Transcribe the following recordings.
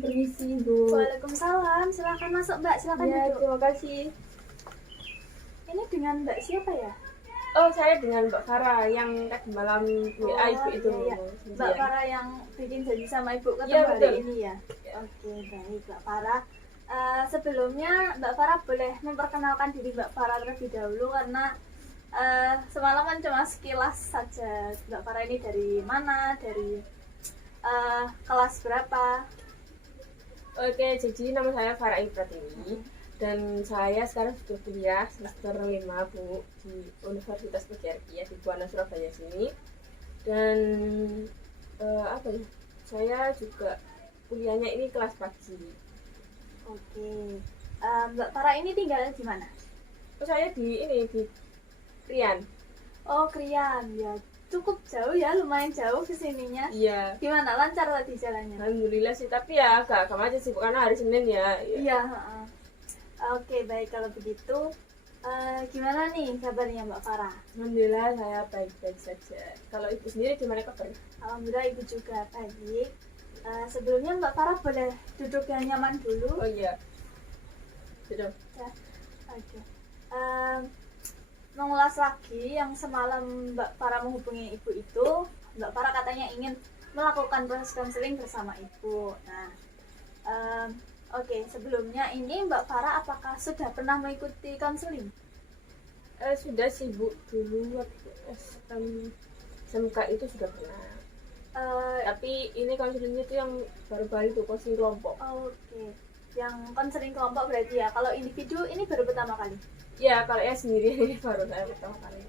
permisi Bu. Waalaikumsalam, silakan masuk Mbak, silakan Ya, duduk. terima kasih. Ini dengan Mbak siapa ya? Oh, saya dengan Mbak Farah yang tadi malam WA Ibu itu. iya, iya. Mbak Farah yang bikin janji sama Ibu ketemu Iya, hari betul. ini ya? Oke, baik Mbak Farah. Sebelumnya Mbak Farah boleh memperkenalkan diri Mbak Farah terlebih dahulu karena semalam kan cuma sekilas saja. Mbak Farah ini dari mana, dari kelas berapa? Oke, jadi nama saya Farah Ibrahimi dan saya sekarang sudah kuliah semester 5 Bu di Universitas PGRI di Buana Surabaya sini. Dan saya juga kuliahnya ini kelas pagi. Oke, Mbak Farah ini tinggal di mana? Oh, saya di Rian. Oh, Krian, ya cukup jauh ya, lumayan jauh kesininya. Iya. Gimana, lancar tadi jalannya? Alhamdulillah sih, tapi ya agak macet sih karena hari Senin ya. Iya, heeh. Oke, baik kalau begitu. Gimana nih kabarnya Mbak Farah? Alhamdulillah saya baik-baik saja. Kalau Ibu sendiri gimana kabarnya? Alhamdulillah Ibu juga baik. Sebelumnya Mbak Farah boleh duduk yang nyaman dulu. Oh iya. Sudah. Ya, oke. Mengulas lagi yang semalam Mbak Farah menghubungi Ibu itu, Mbak Farah katanya ingin melakukan proses konseling bersama Ibu. Nah, oke, sebelumnya ini Mbak Farah apakah sudah pernah mengikuti konseling? Sudah sih Bu, dulu waktu SMK itu sudah pernah. Tapi ini konselingnya itu yang baru-baru itu konseling kelompok. Oke, yang konseling kelompok berarti ya. Kalau individu ini baru pertama kali? Ya, kalau ya sendiri ini baru saya pertama kali.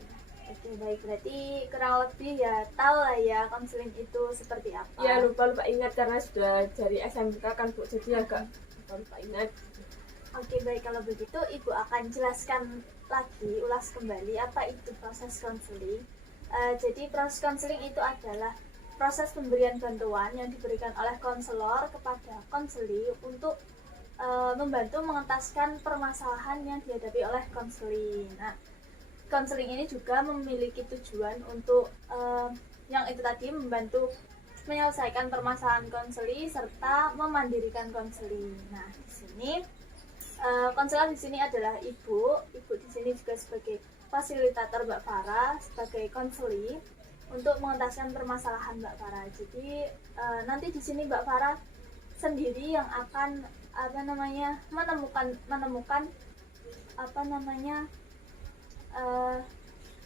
Oke, baik, berarti kurang lebih ya tahu lah ya konseling itu seperti apa. Ya, lupa ingat karena sudah dari SMK kan Bu, jadi agak lupa ingat. Oke, baik, kalau begitu Ibu akan jelaskan lagi, ulas kembali apa itu proses konseling. Jadi proses konseling itu adalah proses pemberian bantuan yang diberikan oleh konselor kepada konseli untuk membantu mengentaskan permasalahan yang dihadapi oleh konseling. Nah, konseling ini juga memiliki tujuan untuk yang itu tadi membantu menyelesaikan permasalahan konseli serta memandirikan konseli. Nah, di sini konselor di sini adalah Ibu di sini juga sebagai fasilitator Mbak Farah sebagai konseli untuk mengentaskan permasalahan Mbak Farah. Jadi nanti di sini Mbak Farah sendiri yang akan menemukan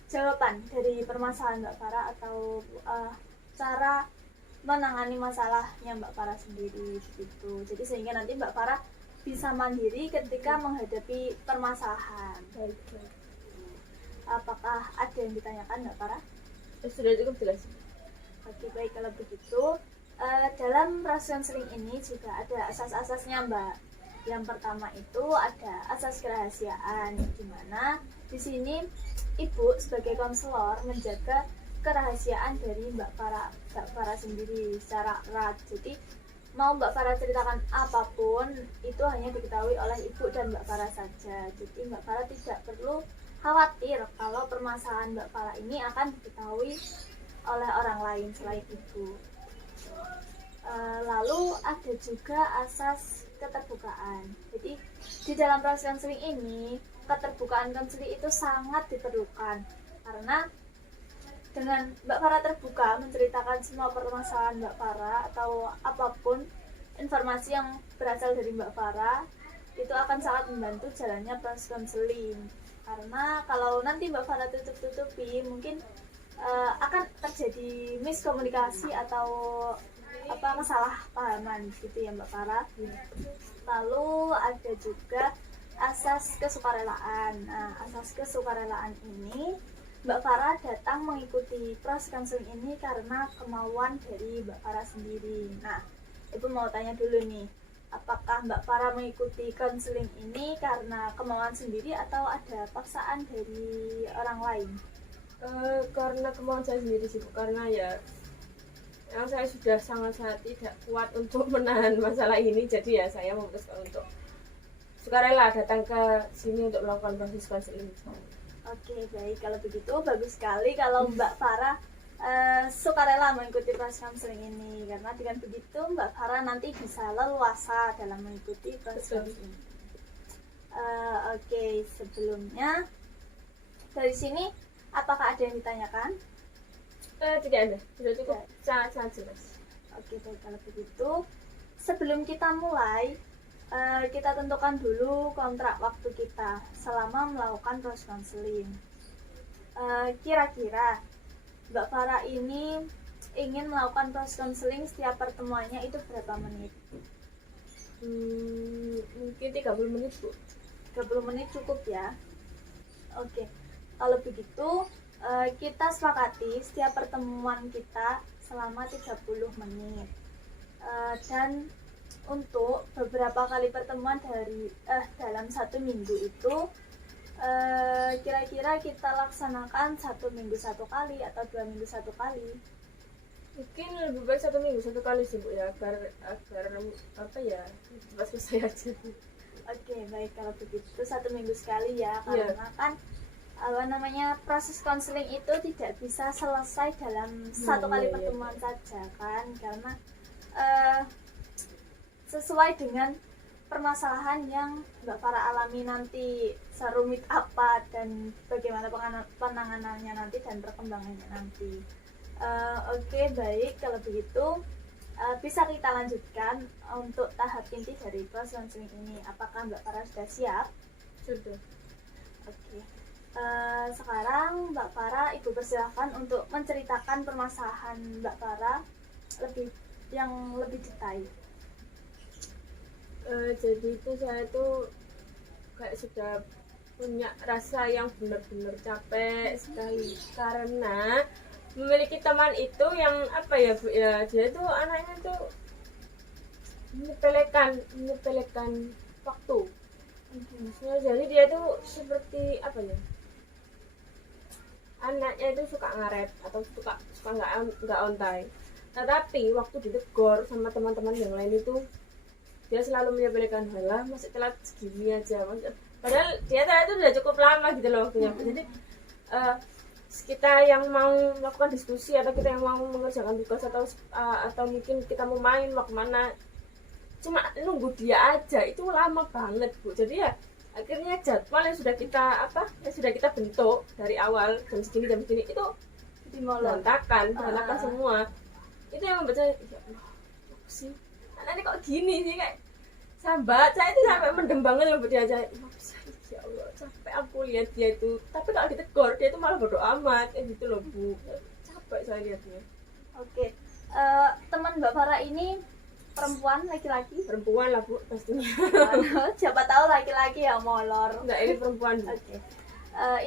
jawaban dari permasalahan Mbak Farah atau cara menangani masalahnya Mbak Farah sendiri gitu. Jadi sehingga nanti Mbak Farah bisa mandiri ketika menghadapi permasalahan. Baik. Apakah ada yang ditanyakan Mbak Farah? Sudah cukup jelas. Oke, baik, kalau begitu dalam proses konseling ini juga ada asas-asasnya Mbak. Yang pertama itu ada asas kerahasiaan, di mana di sini Ibu sebagai konselor menjaga kerahasiaan dari Mbak Farah sendiri secara erat. Jadi mau Mbak Farah ceritakan apapun itu hanya diketahui oleh Ibu dan Mbak Farah saja. Jadi Mbak Farah tidak perlu khawatir kalau permasalahan Mbak Farah ini akan diketahui oleh orang lain selain Ibu. Lalu ada juga asas keterbukaan. Jadi di dalam proses konseling ini keterbukaan konseling itu sangat diperlukan karena dengan Mbak Farah terbuka menceritakan semua permasalahan Mbak Farah atau apapun informasi yang berasal dari Mbak Farah itu akan sangat membantu jalannya proses konseling. Karena kalau nanti Mbak Farah tutup-tutupi mungkin akan terjadi miskomunikasi atau kesalahpahaman gitu ya Mbak Farah. Lalu ada juga asas kesukarelaan. Nah, asas kesukarelaan ini Mbak Farah datang mengikuti proses konseling ini karena kemauan dari Mbak Farah sendiri. Nah, Ibu mau tanya dulu nih, apakah Mbak Farah mengikuti konseling ini karena kemauan sendiri atau ada paksaan dari orang lain? Karena kemauan saya sendiri sih, karena ya yang saya sudah sangat-sangat tidak kuat untuk menahan masalah ini, jadi ya saya memutuskan untuk sukarela datang ke sini untuk melakukan proses konseling. Oke, baik, kalau begitu bagus sekali kalau Mbak Farah sukarela mengikuti proses konseling ini, karena dengan begitu Mbak Farah nanti bisa leluasa dalam mengikuti proses Betul. konseling. Oke, sebelumnya dari sini apakah ada yang ditanyakan? Tidak ada, sudah cukup sangat jelas. Oke, baik, kalau begitu sebelum kita mulai, kita tentukan dulu kontrak waktu kita selama melakukan proses konseling. Kira-kira Mbak Farah ini ingin melakukan proses konseling setiap pertemuannya itu berapa menit? Mungkin 30 menit, Bu. 30 menit cukup ya. Oke, kalau begitu kita sepakati setiap pertemuan kita selama 30 menit. Dan untuk beberapa kali pertemuan dalam 1 minggu itu kira-kira kita laksanakan 1 minggu 1 kali atau 2 minggu 1 kali. Mungkin lebih baik 1 minggu 1 kali sih, Bu, ya, agar apa ya, cepat selesai aja. Oke, baik, kalau begitu 1 minggu sekali ya, karena kan proses konseling itu tidak bisa selesai dalam 1 kali pertemuan saja kan, karena sesuai dengan permasalahan yang Mbak Farah alami nanti, serumit apa dan bagaimana penanganannya nanti dan perkembangannya nanti. Oke, baik, kalau begitu bisa kita lanjutkan untuk tahap inti dari proses konseling ini. Apakah Mbak Farah sudah siap? Sudah. Oke. Sekarang Mbak Farah, Ibu persilahkan untuk menceritakan permasalahan Mbak Farah yang lebih detail. Jadi itu saya tuh kayak sudah punya rasa yang benar-benar capek sekali karena memiliki teman itu yang apa ya, Bu, ya, dia tuh anaknya tuh menyepelekan waktu. Maksudnya jadi dia tuh seperti apa ya, anaknya itu suka ngaret atau suka nggak on time. Nah, tapi waktu ditegur sama teman-teman yang lain itu dia selalu menyepelekan, halah masih telat segini aja. Padahal dia itu udah cukup lama gitu loh waktunya. Jadi kita yang mau melakukan diskusi atau kita yang mau mengerjakan tugas atau mungkin kita mau main mau kemana, cuma nunggu dia aja itu lama banget, Bu. Jadi ya akhirnya jadwal yang sudah kita bentuk dari awal jam segini itu berantakan semua. Itu yang membuat saya, ya Allah, apa sih anaknya kok gini sih, kayak sambat saya itu sampai mendem banget loh dia aja. Ya Allah, capek aku lihat dia itu. Tapi kalau ditegur dia itu malah bodo amat, gitu loh, Bu. Capek saya lihatnya. Oke, teman Mbak Farah ini perempuan, laki-laki? Perempuan lah, Bu, pastinya. Siapa tahu laki-laki yang molor. Enggak, ini perempuan, Bu. Oke.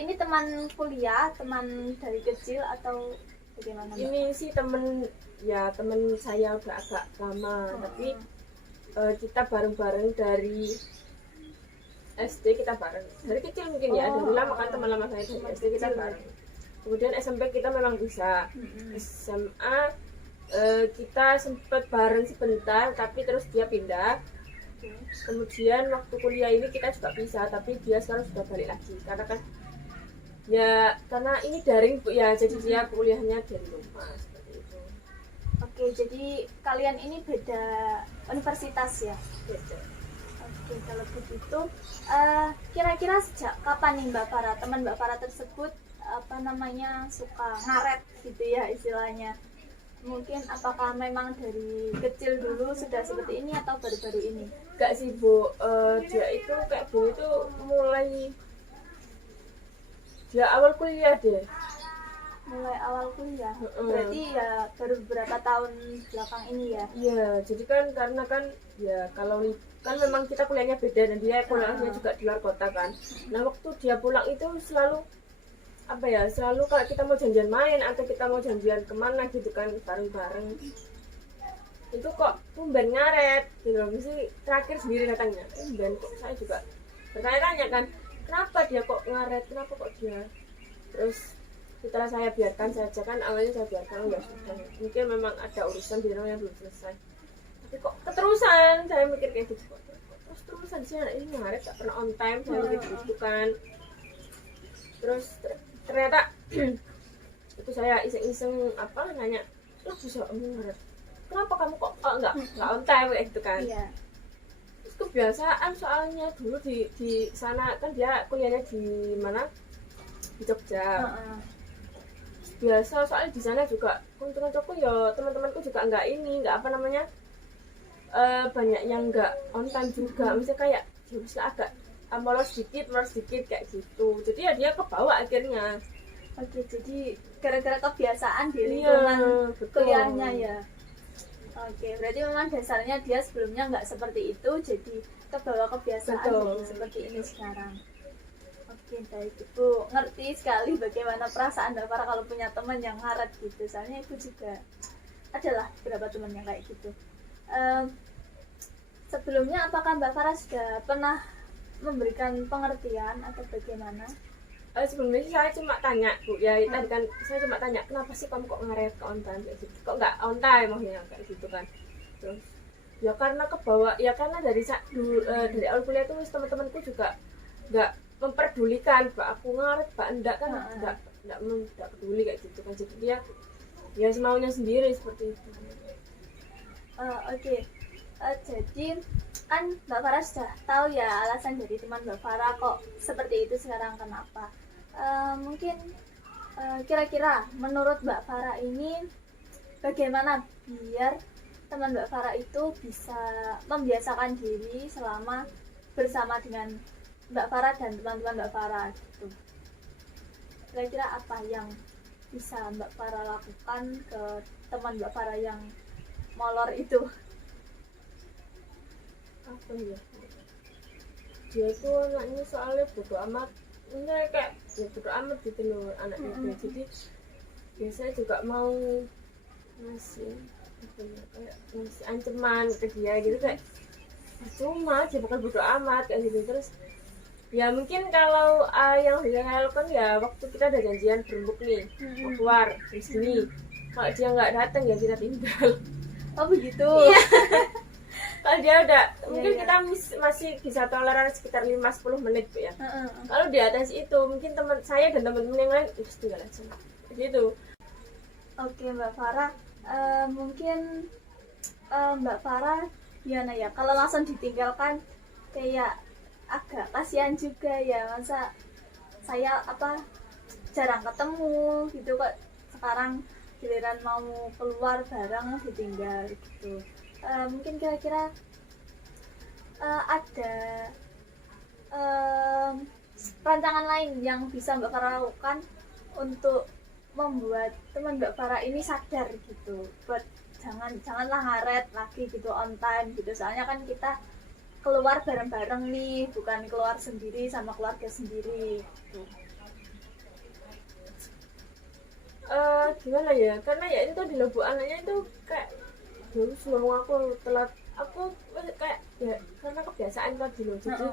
Ini teman kuliah, teman dari kecil atau bagaimana, Mbak? Ini sih teman saya udah agak lama, tapi kita bareng-bareng dari SD, kita bareng dari kecil mungkin ya, dari lama kan teman lama saya dari SD kita bareng. Kemudian SMP kita memang bisa, SMA kita sempat bareng sebentar, tapi terus dia pindah. Kemudian waktu kuliah ini kita juga bisa, tapi dia sekarang sudah balik lagi karena ini daring, Bu, ya, jadi dia kuliahnya dari rumah seperti itu. Oke, jadi kalian ini beda universitas ya? Beda. Oke, kalau begitu kira-kira sejak kapan nih teman Mbak Farah tersebut suka ngaret gitu ya istilahnya? Mungkin apakah memang dari kecil dulu sudah seperti ini atau baru-baru ini? Enggak sih, Bu, dia itu kayak Bu itu mulai dia awal kuliah deh. Mulai awal kuliah? Berarti ya baru beberapa tahun belakang ini ya? Iya, jadi karena ya kalau kan memang kita kuliahnya beda dan dia kuliahnya juga di luar kota kan. Nah, waktu dia pulang itu selalu kalau kita mau janjian main atau kita mau janjian kemana gitu kan bareng-bareng, itu kok tumben ngaret gitu loh. Mesti terakhir sendiri datangnya, tumben kok. Saya juga bertanya-tanya kan, kenapa dia kok ngaret, kenapa kok dia. Terus setelah saya biarkan saja kan, awalnya saya biarkan, ya sudah, mungkin memang ada urusan di rumah yang belum selesai, tapi kok keterusan. Saya mikir kayak gitu, terusan sih anak ini ngaret, gak pernah on time, saya mikir gitu kan. Terus ternyata itu saya iseng-iseng apa nanya, lah bisa Maret, kenapa kamu kok nggak on time kayak gitu kan. Iya. Terus kebiasaan soalnya dulu di sana kan dia kuliahnya di mana, di Jogja. Biasa soalnya di sana juga teman-temanku ya, teman-temanku juga nggak apa namanya, banyak yang nggak on time juga, misalnya kayak ya bisa agak bolos sedikit kayak gitu, jadi ya dia kebawa akhirnya. Oke, jadi gara-gara kebiasaan di Iya, lingkungan betul. kuliahnya ya. Oke, berarti memang dasarnya dia sebelumnya nggak seperti itu, jadi kebawa kebiasaan Betul. jadi seperti ini sekarang. Oke, baik, Ibu ngerti sekali bagaimana perasaan Mbak Farah kalau punya teman yang ngaret gitu. Soalnya Ibu juga adalah beberapa teman yang kayak gitu. Sebelumnya apakah Mbak Farah sudah pernah memberikan pengertian atau bagaimana? Sebelumnya sih saya cuma tanya Bu, ya tadi kan saya cuma tanya, kenapa sih kamu kok ngaret ke on time kayak gitu, kok nggak on time maksudnya kayak gitu kan. Terus ya karena kebawa, ya karena dari dari awal kuliah tuh teman-temanku juga nggak memperdulikan Pak aku ngaret Pak enggak kan, nggak peduli kayak gitu kan, jadi dia ya semaunya sendiri seperti itu. Oke. Jadi kan Mbak Farah sudah tahu ya alasan dari teman Mbak Farah kok seperti itu sekarang, kenapa. Mungkin kira-kira menurut Mbak Farah ini bagaimana biar teman Mbak Farah itu bisa membiasakan diri selama bersama dengan Mbak Farah dan teman-teman Mbak Farah gitu. Kira-kira apa yang bisa Mbak Farah lakukan ke teman Mbak Farah yang molor itu? Apa ya, dia itu anaknya soalnya bodo amat, enggak kayak ya bodo amat gitu loh anaknya dia. Jadi biasanya juga mau ngasih apa ya, kayak ngasih ancaman ke dia gitu, kayak cuma dia bukan bodo amat kayak gitu. Terus ya mungkin kalau yang dia lakukan ya waktu kita ada janjian berembuk nih mau keluar di sini, kalau dia nggak datang ya kita tinggal. Oh begitu. Iya. Kalau dia udah mungkin kita masih bisa toleran sekitar 5-10 menit Bu ya. Kalau di atas itu mungkin teman saya dan teman-teman yang lain terus tinggal aja gitu. Oke Mbak Farah, mungkin Mbak Farah gimana ya, kalau langsung ditinggalkan kayak agak kasihan juga ya, masa saya jarang ketemu gitu kok, sekarang giliran mau keluar bareng ditinggal gitu. Mungkin kira-kira ada rancangan lain yang bisa Mbak Farah lakukan untuk membuat teman Mbak Farah ini sadar gitu, buat janganlah ngaret lagi gitu, on time gitu. Soalnya kan kita keluar bareng-bareng nih, bukan keluar sendiri sama keluarga sendiri gitu. Gimana ya, karena ya itu di lubuk anaknya itu kayak dulu sebelum aku telat, aku kayak ya karena kebiasaan tadi loh. Jadi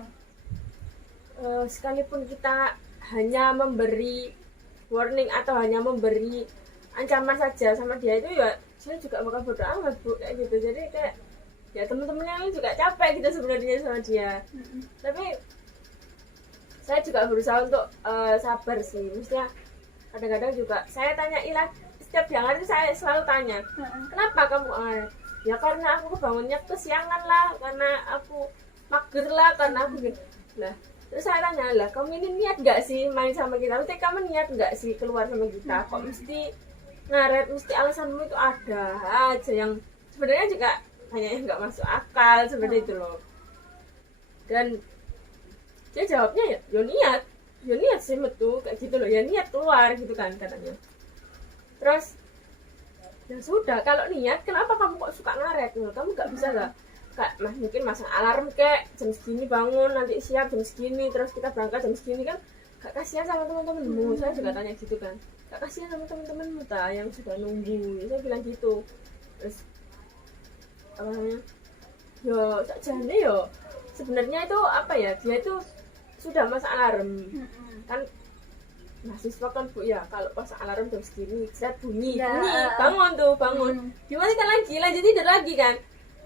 sekalipun kita hanya memberi warning atau hanya memberi ancaman saja sama dia, itu ya saya juga bakal bodo amat Bu kayak gitu. Jadi kayak ya teman-teman yang lain juga capek gitu sebenarnya sama dia. Tapi saya juga berusaha untuk sabar sih, maksudnya kadang-kadang juga saya tanya setiap jangan itu saya selalu tanya, kenapa kamu ya karena aku kebangunnya kesiangan lah, karena aku mager lah, karena aku gitu lah. Terus saya tanya, lah kamu ini niat nggak sih main sama kita, maksudnya kamu niat nggak sih keluar sama kita, kok mesti ngaret, mesti alasanmu itu ada aja yang sebenarnya juga banyak yang nggak masuk akal seperti itu loh. Dan dia jawabnya ya niat sih metu kayak gitu loh, ya niat keluar gitu kan katanya. Terus ya sudah, kalau niat kenapa kamu kok suka ngaret, kamu nggak bisa nggak mungkin masang alarm kayak jam segini bangun, nanti siap jam segini, terus kita berangkat jam segini kan, gak kasihan sama teman-temanmu. Saya juga tanya gitu kan, gak kasihan sama teman-temanmu yang sudah nunggu, saya bilang gitu. Terus apa namanya, yo sakjane yo sebenarnya itu apa ya, dia itu sudah masang alarm kan, mahasiswa kan Bu ya, kalau pasang alarm jam segini set bunyi bangun dimatikan lagi, lanjut tidur lagi kan.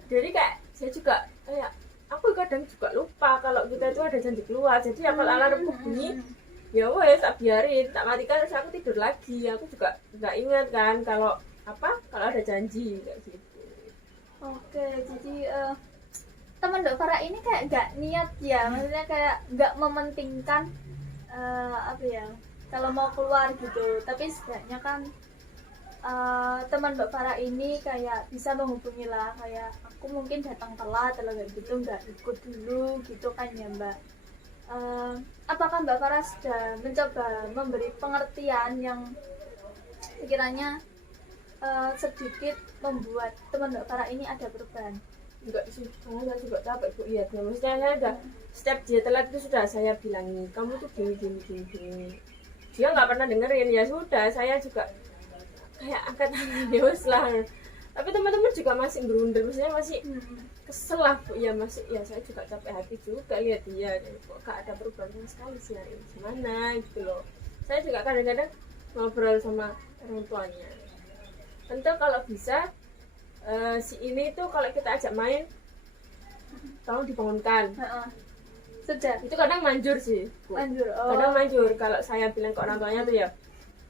Jadi kayak saya juga kayak aku kadang juga lupa kalau kita itu ada janji keluar, jadi ya kalau alarmku bunyi ya wes tak biarin, tak matikan terus aku tidur lagi. Aku juga nggak ingat kan kalau kalau ada janji kayak gitu. Oke, jadi teman Mbak Farah ini kayak nggak niat ya, maksudnya kayak nggak mementingkan apa ya, kalau mau keluar gitu. Tapi setidaknya kan teman Mbak Farah ini kayak bisa menghubungi lah, kayak aku mungkin datang telat atau kayak gitu, nggak ikut dulu gitu kan ya Mbak. Apakah Mbak Farah sudah mencoba memberi pengertian yang sekiranya sedikit membuat teman Mbak Farah ini ada perubahan? Enggak sih, saya juga capek bu. Iya, maksudnya saya udah setiap dia telat itu sudah saya bilangi, kamu tuh gini. Dia nggak pernah dengerin, ya sudah, saya juga kayak angkat tangan ya wes lah. Tapi teman-teman juga masih berunding, maksudnya masih kesel lah bu. Ya masih, ya saya juga capek hati juga lihat dia, kok gak ada perubahan sama sekali sih hari ini, gimana gitu loh. Saya juga kadang-kadang ngobrol sama orang tuanya. Tentu kalau bisa si ini tuh kalau kita ajak main tolong dibangunkan. Sudah. Itu kadang manjur sih bu. Manjur. Kadang manjur kalau saya bilang ke orang tuanya tuh ya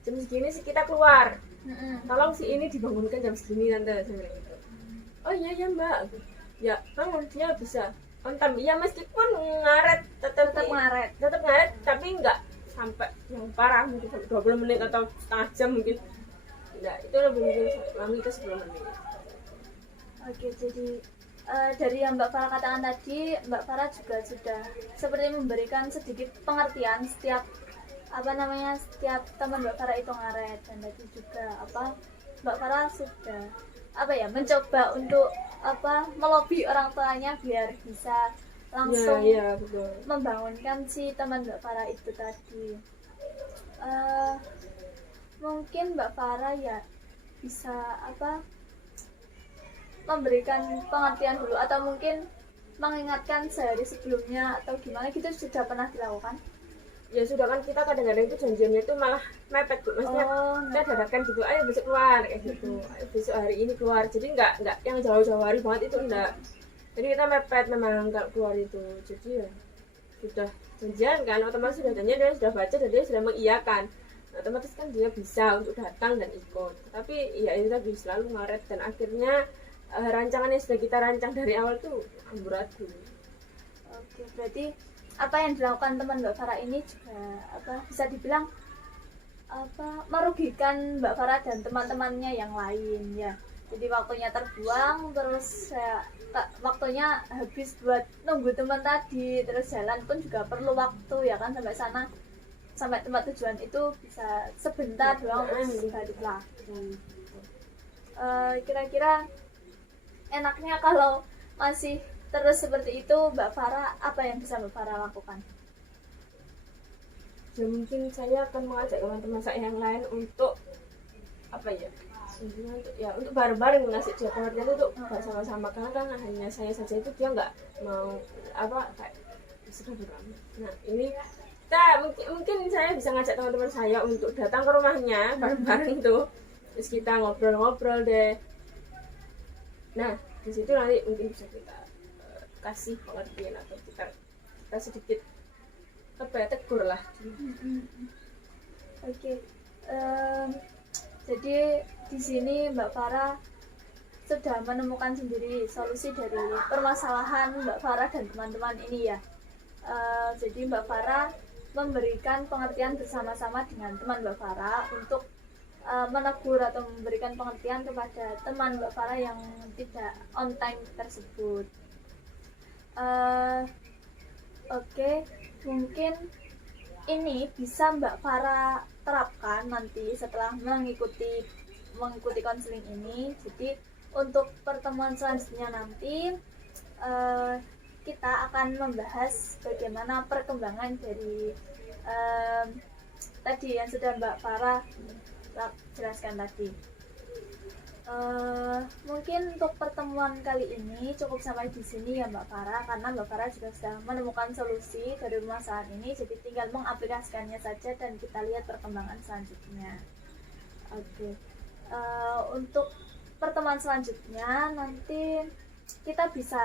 jam segini sih kita keluar, tolong si ini dibangunkan jam segini tante, saya bilang gitu. Oh iya mbak, ya bangun, dia bisa on time. Ya meskipun ngaret tetap ngaret tapi enggak sampai yang parah, mungkin sampai 20 menit atau setengah jam mungkin. Enggak, itu lebih mungkin 5 menit ke 10 menit. Oke, jadi dari yang Mbak Farah katakan tadi, Mbak Farah juga sudah seperti memberikan sedikit pengertian setiap setiap teman Mbak Farah itu ngaret, dan tadi juga Mbak Farah sudah mencoba untuk melobi orang tuanya biar bisa langsung betul, membangunkan si teman Mbak Farah itu tadi. Mungkin Mbak Farah ya bisa memberikan pengertian dulu, atau mungkin mengingatkan sehari sebelumnya atau gimana gitu, sudah pernah dilakukan? Ya sudah kan, kita kadang-kadang itu janjiannya itu malah mepet bu, maksudnya kita dadakan gitu, ayo besok keluar kayak gitu, ayo besok hari ini keluar, jadi nggak yang jauh-jauh hari banget itu enggak. Jadi kita mepet memang kalau keluar itu, jadi ya sudah janjian kan, otomatis sudah janjian, dia sudah baca dan dia sudah mengiyakan, otomatis kan dia bisa untuk datang dan ikut. Tapi ya itu tadi selalu ngaret, dan akhirnya rancangan yang sudah kita rancang dari awal tuh amburadul. Oke, berarti apa yang dilakukan teman Mbak Farah ini juga bisa dibilang merugikan Mbak Farah dan teman-temannya yang lain ya. Jadi waktunya terbuang, terus waktunya habis buat nunggu teman tadi, terus jalan pun juga perlu waktu ya kan, sampai sana, sampai tempat tujuan itu bisa sebentar doang terus balik lagi. Kira-kira enaknya kalau masih terus seperti itu, Mbak Farah, apa yang bisa Mbak Farah lakukan? Ya mungkin saya akan mengajak teman-teman saya yang lain untuk untuk bareng-bareng ngasih dia pengertian untuk bersama-sama, karena kan hanya saya saja itu dia nggak mau kayak sudah beramal. Nah ini kita mungkin saya bisa ngajak teman-teman saya untuk datang ke rumahnya bareng-bareng tuh, terus kita ngobrol-ngobrol deh. Nah di situ nanti mungkin bisa kita kasih pengertian atau kita sedikit tegur lah. Oke. Jadi di sini Mbak Farah sudah menemukan sendiri solusi dari permasalahan Mbak Farah dan teman-teman ini ya. Jadi Mbak Farah memberikan pengertian bersama-sama dengan teman Mbak Farah untuk menegur atau memberikan pengertian kepada teman Mbak Farah yang tidak on time tersebut. Oke, mungkin ini bisa Mbak Farah terapkan nanti setelah mengikuti konseling ini. Jadi untuk pertemuan selanjutnya nanti kita akan membahas bagaimana perkembangan dari tadi yang sudah Mbak Farah jelaskan tadi. Mungkin untuk pertemuan kali ini cukup sampai di sini ya Mbak Farah, karena Mbak Farah juga sudah menemukan solusi dari permasalahan ini, jadi tinggal mengaplikasikannya saja dan kita lihat perkembangan selanjutnya. Oke. Untuk pertemuan selanjutnya nanti kita bisa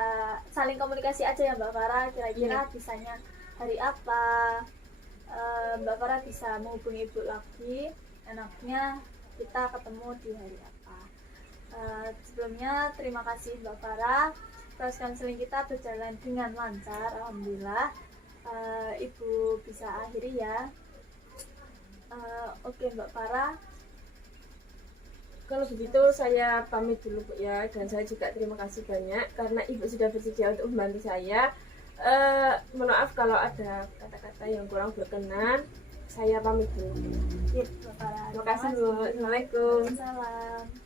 saling komunikasi aja ya Mbak Farah, kira-kira bisanya hari apa, Mbak Farah bisa menghubungi Ibu lagi, enaknya kita ketemu di hari apa. Sebelumnya terima kasih Mbak Farah, proses konseling kita berjalan dengan lancar, alhamdulillah. Ibu bisa akhiri ya. Oke Mbak Farah. Kalau begitu saya pamit dulu Bu ya, dan saya juga terima kasih banyak karena Ibu sudah bersedia untuk membantu saya. Mohon maaf kalau ada kata-kata yang kurang berkenan. Saya pamit dulu. Iya Mbak Farah. Terima kasih Bu. Assalamualaikum. Salam.